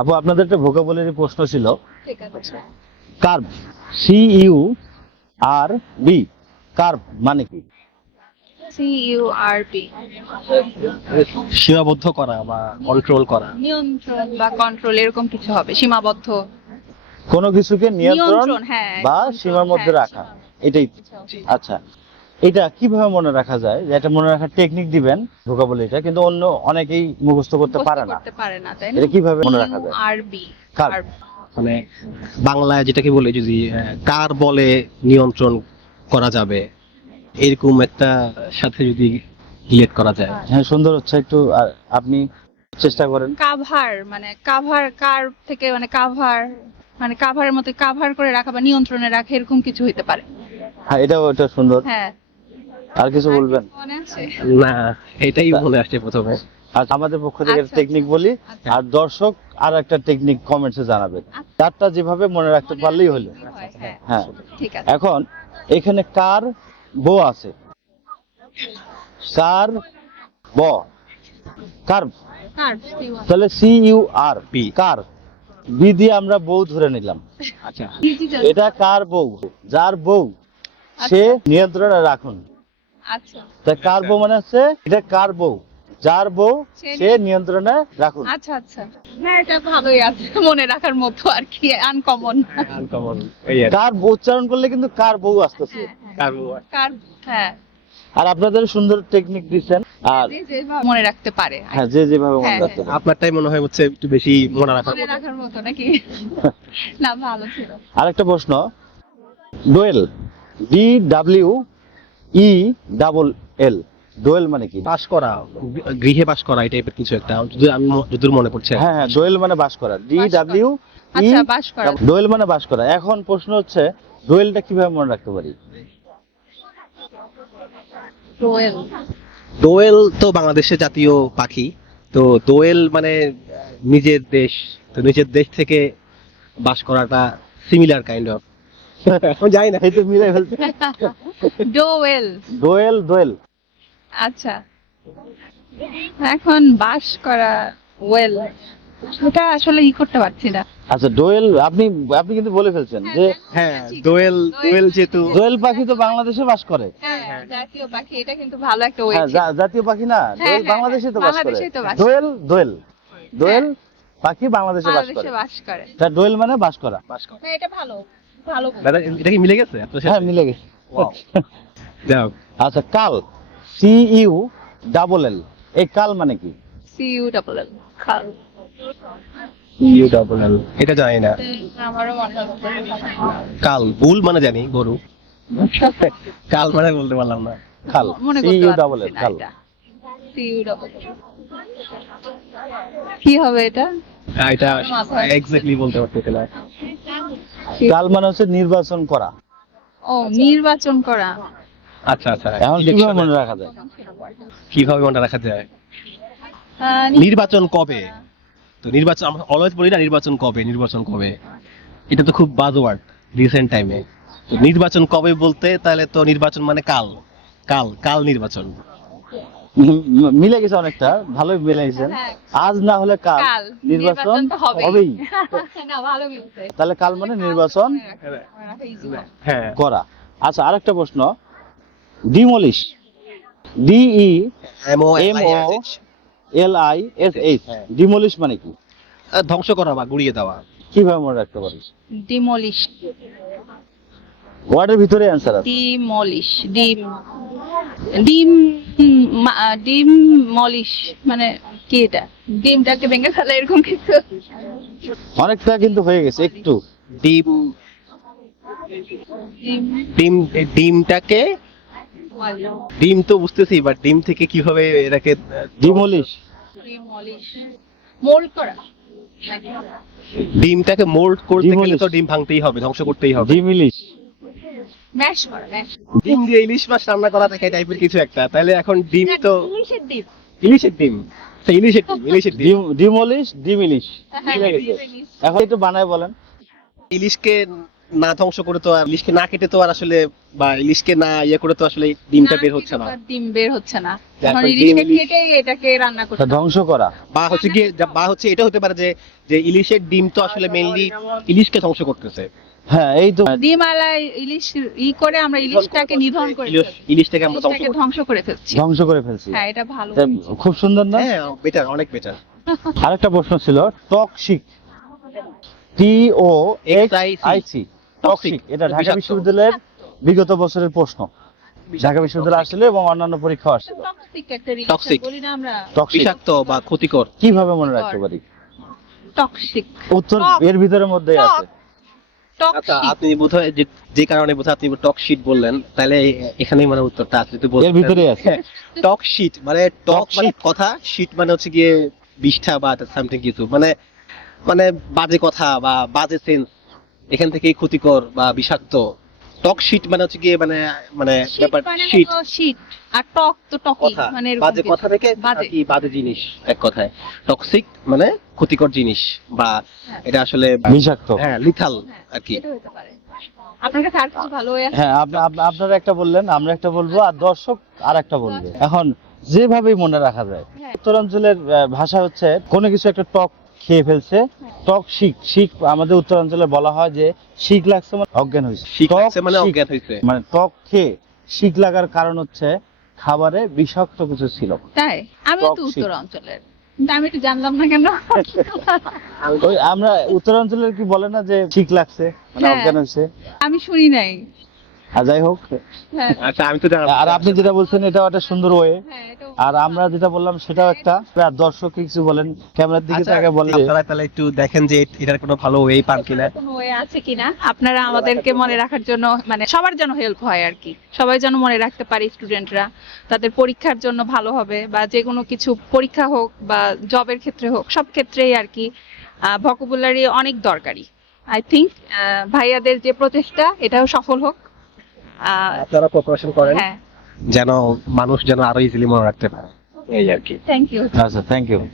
আপু আপনাদের একটা ভোকাবুলারি প্রশ্ন ছিল, ঠিক আছে। কার্ভ, CURB, কার্ভ মানে কি? CURB সীমাবদ্ধ করা বা কন্ট্রোল করা। নিয়ন্ত্রণ বা কন্ট্রোল এরকম কিছু হবে, সীমাবদ্ধ। কোনো কিছুকে নিয়ন্ত্রণ হ্যাঁ, বা নিয়ন্ত্রণ, সীমার মধ্যে হ্যাঁ, রাখা, এটাই। আচ্ছা, এটা কিভাবে মনে রাখা যায়? যে এটা মনে রাখার টেকনিক দিবেন ভোকাবুলারিটা, কিন্তু অন্য অনেকেই মুখস্থ করতে মুখস্থ পারে না। করতে পারে না, তাই না? এটা কিভাবে মনে রাখা যায়? CURB curve. মানে বাংলায় যেটাকে বলে, যদি কার বলে নিয়ন্ত্রণ করা যাবে, এরকম একটা সাথে যদি রিলেট করা যায়। হ্যাঁ, সুন্দর হচ্ছে। একটু আপনি চেষ্টা করেন। কাভার মানে কাভার, কার্ভ থেকে মানে কাভার, মানে কাভারের মতো কাভার করে রাখা বা নিয়ন্ত্রণে রাখা, এরকম কিছু হইতে পারে। হ্যাঁ, এটা সুন্দর। হ্যাঁ। আর কিছু বলবেন? মনে আছে? না, এটাই মনে আসছে প্রথমে। আর আমাদের পক্ষ থেকে আচ্ছা, টেকনিক বলি, আচ্ছা। আর দর্শক আর একটা টেকনিক কমেন্টসে জানাবেন। চারটা যেভাবে মনে রাখতে পারলেই হলো। হয়, হ্যাঁ। হ্যাঁ, ঠিক আছে। এখন এখানে কার বো আছে, কার ব, কার্ভ, কার্ভ, তাহলে CUR বি। কার, বি দিয়ে আমরা বউ ধরে নিলাম। আচ্ছা, এটা কার বউ, যার বউ সে নিয়ন্ত্রণে রাখুন। আচ্ছা, তা কার বউ মানে হচ্ছে এটা কার বউ, যার বউ সে- সে নিয়ন্ত্রণে রাখুন। আচ্ছা, আচ্ছা। হ্যাঁ, এটা ভালোই আছে, মনে রাখার মতো আর কি, আনকমন। আনকমন। এই আর কার উচ্চারণ করলে কিন্তু কার বউ আসতেছে। কার্ভ, হ্যাঁ। আর আপনাদের সুন্দর টেকনিক দিচ্ছেন। আর যে যেভাবে মনে রাখতে পারে, হ্যাঁ, যে যেভাবে মনে হ্যাঁ, রাখতে পারে। আপনারটাই মনে হয় হচ্ছে একটু বেশি মনে রাখার মনে মতো। রাখার মতো নাকি? না, ভালো ছিল। আরেকটা প্রশ্ন, ডোয়েল, DWELL, ডোয়েল মানে কি? বাস করা, গৃহে বাস করা, এই টাইপের কিছু একটা, যদি আমি যতদূর মনে পড়ছে। হ্যাঁ হ্যাঁ, ডোয়েল মানে বাস করা, DW আচ্ছা, বাস করা। ডোয়েল মানে বাস করা। এখন প্রশ্ন হচ্ছে ডোয়েলটা কিভাবে মনে রাখতে পারি? রোয়েল, দোয়েল তো বাংলাদেশের জাতীয় পাখি। তো দোয়েল মানে নিজের দেশ, তো নিজের দেশ থেকে বাস করাটা সিমিলার কাইন্ড অফ। আমি জানি না। এই তো মিলাই ফেলছে। ডোয়েল। ডোয়েল, দোয়েল। আচ্ছা, এখন বাস করা, ওয়েল, এটা আসলে করতে পারছি না। আচ্ছা, ডোয়েল আপনি আপনি কিন্তু বলে ফেলছেন যে হ্যাঁ, দোয়েল, দোয়েল যেহেতু দোয়েল পাখি তো বাংলাদেশে বাস করে। হ্যাঁ, জাতীয় পাখি, এটা কিন্তু ভালো একটা ওয়ে। হ্যাঁ, জাতীয় পাখি না, হ্যাঁ, দোয়েল হ্যাঁ, বাংলাদেশে তো বাস করে। বাংলাদেশেই তো বাস করে। দোয়েল, দোয়েল, দোয়েল পাখি বাংলাদেশে বাস করে। বাংলাদেশে বাস করে। তা ডোয়েল মানে বাস করা। বাস করে। হ্যাঁ, এটা ভালো, ভালো। দাদা, এটা কি মিলে গেছে আপনার হ্যাঁ, সাথে? মিলে গেছে। Wow. যাও। আচ্ছা, কাল, CULL, এই কাল মানে কি? CULL, খাল। ULL, এটা জানি না। আমারও মনে হচ্ছে। কাল, বুল মানে জানি, গরু। কাল মানে বলতে পারলাম না। খাল, মনে করতে CULL, পারছি না খাল। এটা। CULL, কি হবে এটা? এটা এক্স্যাক্টলি বলতে পারতেছি না। কাল মানে হচ্ছে নির্বাচন করা। ও, নির্বাচন করা। আচ্ছা আচ্ছা, এখন কিভাবে মনে রাখা যায়? কিভাবে মনে রাখা যায়? নির্বাচন কবে? তো নির্বাচন আমরা অলওয়েজ বলি না, নির্বাচন কবে, নির্বাচন কবে। এটা তো খুব বাজওয়ার্ড রিসেন্ট টাইমে। তো নির্বাচন কবে বলতে, তাহলে তো নির্বাচন মানে কাল, কাল, কাল নির্বাচন। মিলে গেছে অনেকটা, ভালোই মিলে গেছেন। হ্যাঁ। আজ না হলে কাল কাল নির্বাচন তো হবেই। হবেই। না, ভালো মিলছে। তাহলে কাল মানে নির্বাচন মনে রাখা easy হবে। হ্যাঁ, করা। আচ্ছা, আরেকটা প্রশ্ন, ডিমলিশ, DEMOLISH, হ্যাঁ। ডিমলিশ মানে কি? ধ্বংস করা বা গুড়িয়ে দেওয়া। কিভাবে মনে রাখতে পারি? ডিমলিশ, ওয়ার্ডের ভিতরে অ্যান্সার আছে। ডিমলিশ, ডিমলিশ মানে কি? এটা ডিমটাকে ভেঙে ফেলা, এরকম কিছু। অনেকটা কিন্তু হয়ে গেছে একটু। ডিম, ডিম, ডিমটাকে, ডিম তো বুঝতেছি, বাট ডিম থেকে কিভাবে এটাকে ডিমলিশ, ডিমলিশ, মোল্ড করা। ডিমটাকে মোল্ড করতে গেলে Demolish. তো ডিম ভাঙতেই হবে, ধ্বংস করতেই হবে। ডিমলিশ। ম্যাশ করা, ম্যাশ। ডিম দিয়ে ইলিশ মাছ রান্না করা থাকে টাইপের কিছু একটা। তাহলে এখন ডিম তো ইলিশের ডিম। ইলিশের ডিম, তো ইলিশের ডিম, ইলিশের ডিম। Demolish, demolish. হ্যাঁ, মিলে গেছে। ডিম। এখন একটু বানায় বলেন। ইলিশকে না ধ্বংস করে তো আর ইলিশকে না কেটে তো আর আসলে বা ইলিশকে না ইয়ে করে তো আসলে ডিমটা বের হচ্ছে না, ডিম বের হচ্ছে না, যার এখন ফলে ইলিশকে ডিম, ইলিশ- কেটে এটাকে রান্না তা করতে ধ্বংস করা। বা হচ্ছে কি বা হচ্ছে এটা হতে পারে যে যে ইলিশের ডিম তো আসলে মেইনলি ইলিশকে ধ্বংস করতেছে। হ্যাঁ এই তো ডিম আলা ইলিশ করে আমরা ইলিশটাকে নিধন করে ফেলছি। ইলিশটাকে আমরা ধ্বংস ইলিশটাকে করছি। ধ্বংস করে ফেলছি। ধ্বংস করে ফেলছি। হ্যাঁ, এটা ভালো। তা খুব সুন্দর না? হ্যাঁ বেটার, অনেক বেটার। আরেকটা প্রশ্ন ছিল, টক্সিক, TOXIC, টক্সিক, এটা ঢাকা বিষাক্ত। বিশ্ববিদ্যালয়ের বিগত বছরের প্রশ্ন। ঢাকা বিশ্ববিদ্যালয়ে আসছিল এবং অন্যান্য পরীক্ষা আসছিল। টক্সিক একটা Toxic. বলি না আমরা, টক্সিক বিষাক্ত বা ক্ষতিকর। কিভাবে মনে রাখতে পারি? টক্সিক, উত্তর টক। এর ভিতরের মধ্যেই আছে। আচ্ছা, টক্সিক। আপনি বোধহয় যে কারণে বোধহয় আপনি টক শিট বললেন, তাহলে এখানেই মানে উত্তরটা আছে। যদি বলতেন- এর ভিতরেই আছে। টক শিট মানে টক মানে কথা, শিট মানে হচ্ছে গিয়ে বিষ্ঠা বা সামথিং কিছু, মানে মানে বাজে কথা বা বাজে সেন্স, এখান থেকেই ক্ষতিকর বা বিষাক্ত। টক শিট মানে হচ্ছে গিয়ে মানে মানে শীত ব্যাপার মানে শিট হলো শীত, আর টক তো টকই, কথা, মানে এরকম বাজে কিছু। কথা থেকে বাজে। কি বাজে জিনিস, এক কথায় টক্সিক মানে ক্ষতিকর জিনিস, বা এটা আসলে বিষাক্ত। হ্যাঁ লিথাল আর কি। এটা হতে পারে। আপনার কাছে আর কিছু ভালো হয়ে আছে? হ্যাঁ, আপনারা একটা বললেন, আমরা একটা বলবো, আর দর্শক আর একটা বলবে। এখন যেভাবেই মনে রাখা যায়, হ্যাঁ। উত্তরাঞ্চলের ভাষা হচ্ছে কোনো কিছু একটা টক খেয়ে ফেলছে, টক শিক, শিক আমাদের উত্তরাঞ্চলে বলা হয় যে শিক লাগছে মানে অজ্ঞান হয়েছে। শিক টক লাগছে মানে শিক, অজ্ঞান হয়েছে। মানে টক খেয়ে শিক লাগার কারণ হচ্ছে খাবারে বিষাক্ত কিছু ছিল। তাই? আমি তো টক্সিক। উত্তর অঞ্চলের, কিন্তু আমি তো জানলাম না কেন। ওই আমরা উত্তরাঞ্চলের কি বলে না যে শিক লাগছে মানে হ্যাঁ। অজ্ঞান হয়েছে। আমি শুনি নাই। আর যাই হোক, হ্যাঁ, আচ্ছা আমি তো জানলাম। আর আপনি যেটা বলছেন এটাও একটা সুন্দর ওয়ে। হ্যাঁ, এটাও আর আমরা যেটা বললাম সেটাও একটা। আর দর্শক কিছু বলেন, ক্যামেরার দিকে আচ্ছা, তাকে বলে যে আপনারা তাহলে একটু দেখেন যে এটার কোনো ভালো ওয়ে পান কিনা। কোনো ওয়ে আছে কিনা, আপনারা আমাদেরকে মনে রাখার জন্য, মানে সবার যেন হেল্প হয় আর কি, সবাই যেন মনে রাখতে পারে, স্টুডেন্টরা তাদের পরীক্ষার জন্য ভালো হবে, বা যে কোনো কিছু পরীক্ষা হোক বা জবের ক্ষেত্রে হোক, সব ক্ষেত্রেই আর কি ভোকাবুলারি অনেক দরকারি। আই থিংক ভাইয়াদের যে প্রচেষ্টা এটাও সফল হোক। আপনারা কোঅপারেশন করেন হ্যাঁ, যেন মানুষ যেন আরো ইজিলি মনে রাখতে পারে, এই আর কি। Thank you. আচ্ছা, থ্যাংক ইউ।